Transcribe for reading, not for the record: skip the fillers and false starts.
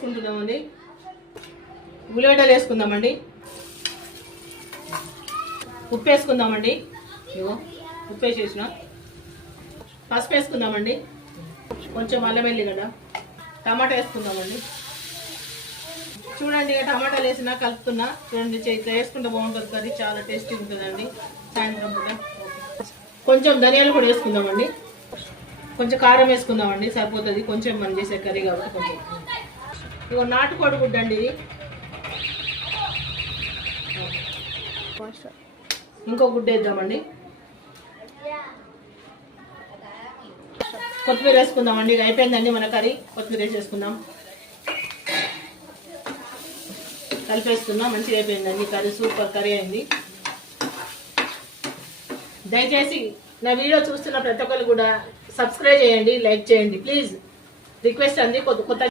వేసుకుంటున్నామండి. ఉల్లిగడ్డలు వేసుకుందామండి. ఉప్పు వేసుకుందామండి. ఇగో ఉప్పు వేసేసిన. పసుపు వేసుకుందామండి. కొంచెం అల్లం వెల్లిగడ్డ. టమాటా వేసుకుందామండి. చూడండి టమాటాలు వేసినా కలుపుతున్నా. చూడండి ఇట్లా వేసుకుంటే బాగుంటుంది కర్రీ, చాలా టేస్టీ ఉంటుందండి. సాయంత్రం పూట కొంచెం ధనియాలు కూడా వేసుకుందామండి. కొంచెం కారం వేసుకుందామండి, సరిపోతుంది. కొంచెం మనం చేసే కర్రీ కాబట్టి కొంచెం. ఇగో నాటుకోడి గుడ్డ అండి ఇది. ఇంకో గుడ్డ వేద్దామండి. కొత్తిమీర వేసుకుందామండి. ఇది అయిపోయిందండి మన కర్రీ. కొత్తిమీర వేసేసుకుందాం. కలిపేస్తున్నా. మంచిగా అయిపోయిందండి కర్రీ. సూపర్ కర్రీ అయింది. దయచేసి నా వీడియో చూస్తున్న ప్రతి ఒక్కరు కూడా సబ్స్క్రైబ్ చేయండి, లైక్ చేయండి ప్లీజ్. రిక్వెస్ట్ అండి. కొత్త